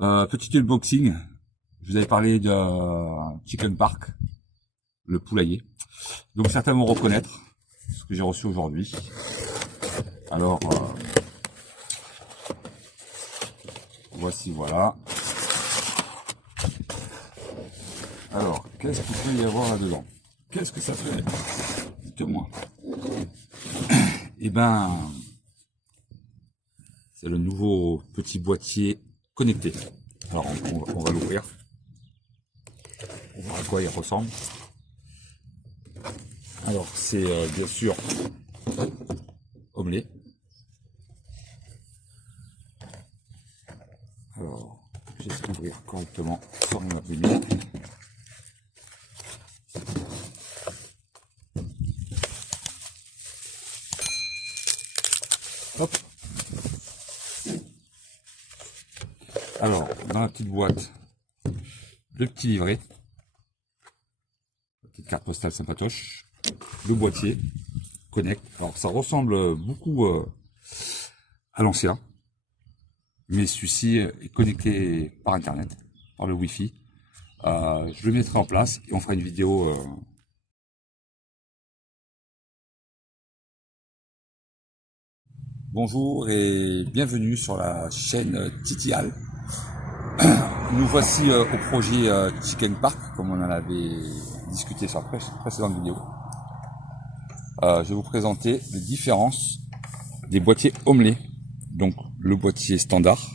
Petit unboxing. Je vous avais parlé de Chicken Park, le poulailler. Donc certains vont reconnaître ce que j'ai reçu aujourd'hui. Alors, voici, voilà. Alors, qu'est-ce qu'il peut y avoir là-dedans? Qu'est-ce que ça fait? Dites-moi. Eh ben, c'est le nouveau petit boîtier connecté. Alors, on va l'ouvrir. On verra à quoi il ressemble. Alors, c'est bien sûr Hommelé. Alors, j'essaie d'ouvrir correctement sans m'abîmer. Hop. Alors, dans la petite boîte, le petit livret, la petite carte postale sympatoche, le boîtier, connect. Alors, ça ressemble beaucoup à l'ancien, mais celui-ci est connecté par Internet, par le Wi-Fi. Je le mettrai en place et on fera une vidéo. Bonjour et bienvenue sur la chaîne Titial. Nous voici au projet Chicken Park, comme on en avait discuté sur la précédente vidéo. Je vais vous présenter les différences des boîtiers Hommelé. Donc le boîtier standard,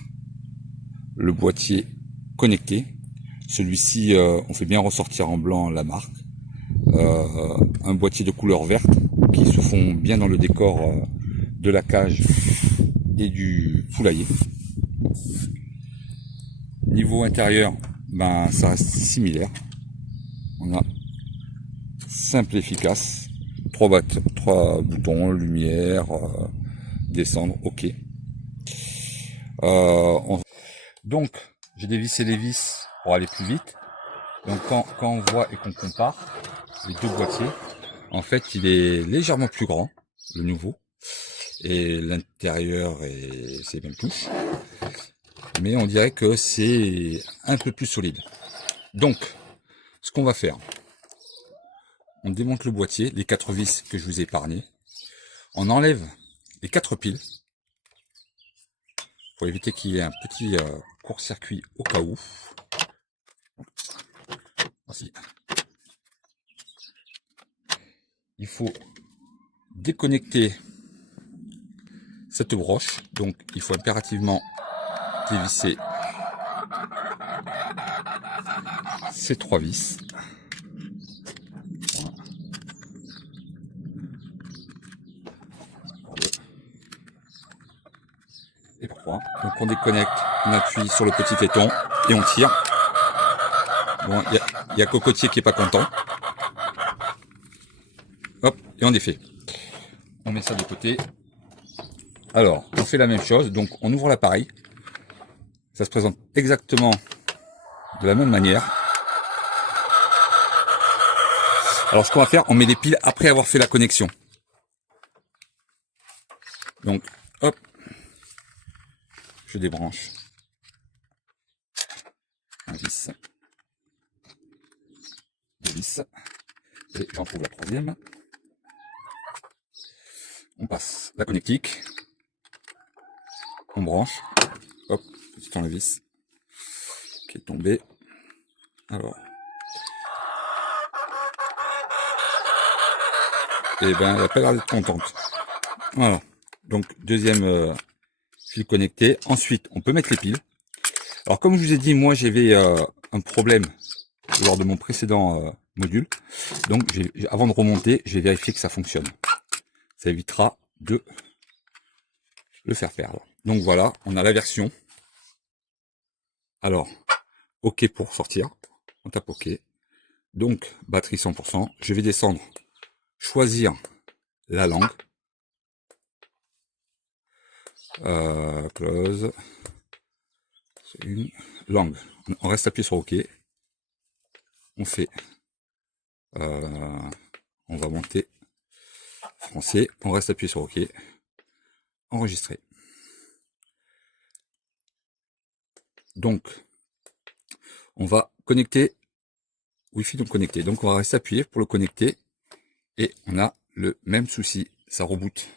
le boîtier connecté. Celui-ci, on fait bien ressortir en blanc la marque. Un boîtier de couleur verte qui se fond bien dans le décor de la cage et du poulailler. Niveau intérieur, ben ça reste similaire. On a simple et efficace. Trois boutons, lumière, descendre, ok. Donc j'ai dévissé les vis pour aller plus vite. Donc quand on voit et qu'on compare les deux boîtiers, en fait il est légèrement plus grand, le nouveau, et l'intérieur c'est même touche, mais on dirait que c'est un peu plus solide. Donc ce qu'on va faire, on démonte le boîtier, les 4 vis que je vous ai épargnées, on enlève les 4 piles pour éviter qu'il y ait un petit court-circuit au cas où. Voici. Il faut déconnecter cette broche, donc il faut impérativement dévisser ces 3 vis. Et 3. Donc on déconnecte, on appuie sur le petit téton et on tire. Bon, il y a Cocotier qui est pas content. Hop, et on défait. On met ça de côté. Alors, on fait la même chose, donc on ouvre l'appareil. Ça se présente exactement de la même manière. Alors ce qu'on va faire, on met les piles après avoir fait la connexion. Donc, hop, je débranche un vis, 2 vis, et j'en trouve la 3e. On passe la connectique, on branche, hop, petit tournevis qui est tombé. Alors, et ben elle a pas l'air d'être contente. Voilà, donc deuxième fil connecté. Ensuite, on peut mettre les piles. Alors comme je vous ai dit, moi j'avais un problème lors de mon précédent module. Donc avant de remonter, je vais vérifier que ça fonctionne. Ça évitera de le faire perdre. Donc voilà, on a la version. Alors, OK pour sortir. On tape OK. Donc, batterie 100%. Je vais descendre, choisir la langue. Close. C'est une langue. On reste appuyé sur OK. On fait. On va monter français. On reste appuyé sur OK. Enregistrer. Donc, on va connecter Wi-Fi donc connecté. Donc, on va rester appuyé pour le connecter. Et on a le même souci, ça reboot.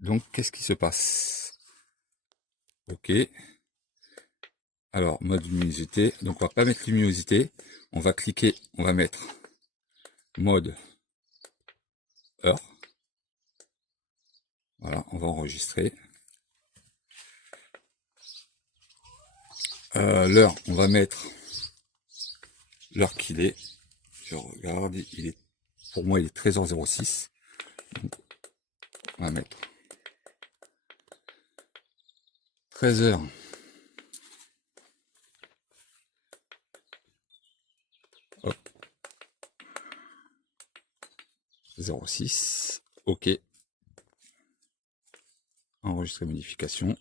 Donc, qu'est-ce qui se passe? Ok. Alors, mode luminosité. Donc, on va pas mettre luminosité. On va cliquer, on va mettre mode heure. Voilà, on va enregistrer. L'heure, on va mettre l'heure qu'il est. Je regarde, il est, pour moi, il est 13h06. Donc, on va mettre 13h. Hop. 06. OK. Enregistrer modification.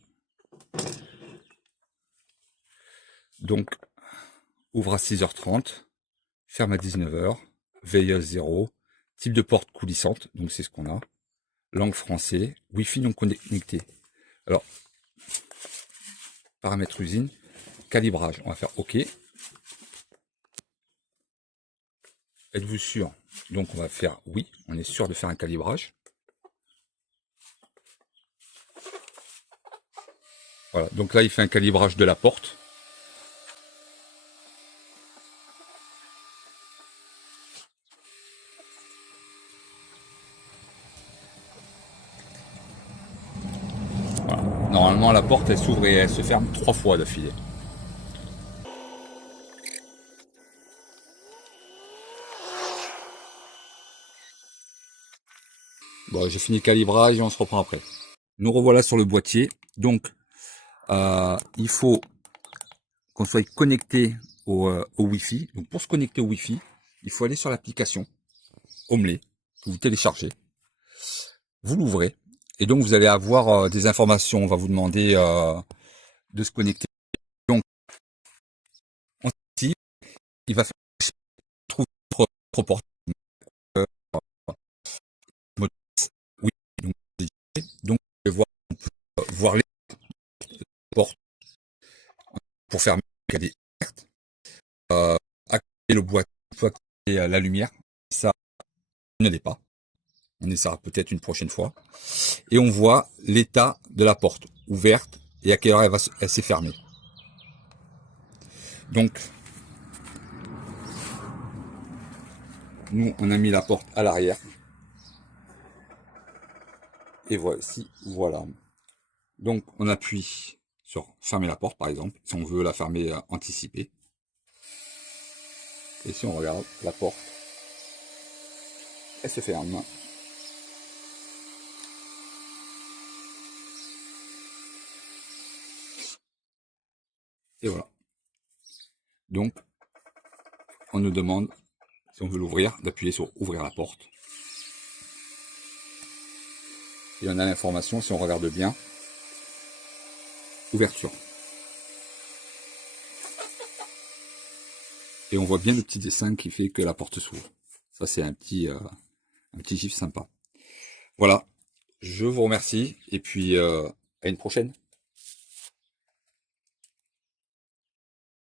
Donc, ouvre à 6h30. Ferme à 19h. Veilleuse 0. Type de porte coulissante. Donc, c'est ce qu'on a. Langue français. Wi-Fi non connecté. Alors, paramètres usine. Calibrage. On va faire OK. Êtes-vous sûr? Donc, on va faire oui. On est sûr de faire un calibrage. Voilà. Donc là, il fait un calibrage de la porte. Voilà. Normalement, la porte, elle s'ouvre et elle se ferme 3 fois d'affilée. Bon, j'ai fini le calibrage et on se reprend après. Nous revoilà sur le boîtier. Donc, il faut qu'on soit connecté au Wi-Fi. Donc, pour se connecter au Wi-Fi, il faut aller sur l'application Homelay que vous téléchargez. Vous l'ouvrez. Et donc, vous allez avoir des informations. On va vous demander de se connecter. Donc, ici, il va trouver votre porte. Oui, donc, vous pouvez voir les portes pour fermer les cartes. Activer le boîtier, activer la lumière. Ça ne l'est pas. On essaiera peut-être une prochaine fois. Et on voit l'état de la porte, ouverte, et à quelle heure elle s'est fermée. Donc, nous, on a mis la porte à l'arrière. Et voici, voilà. Donc, on appuie sur fermer la porte, par exemple, si on veut la fermer anticipée. Et si on regarde la porte, elle se ferme. Et voilà. Donc, on nous demande, si on veut l'ouvrir, d'appuyer sur ouvrir la porte. Et on a l'information, si on regarde bien, ouverture. Et on voit bien le petit dessin qui fait que la porte s'ouvre. Ça, c'est un petit gif sympa. Voilà, je vous remercie et puis à une prochaine.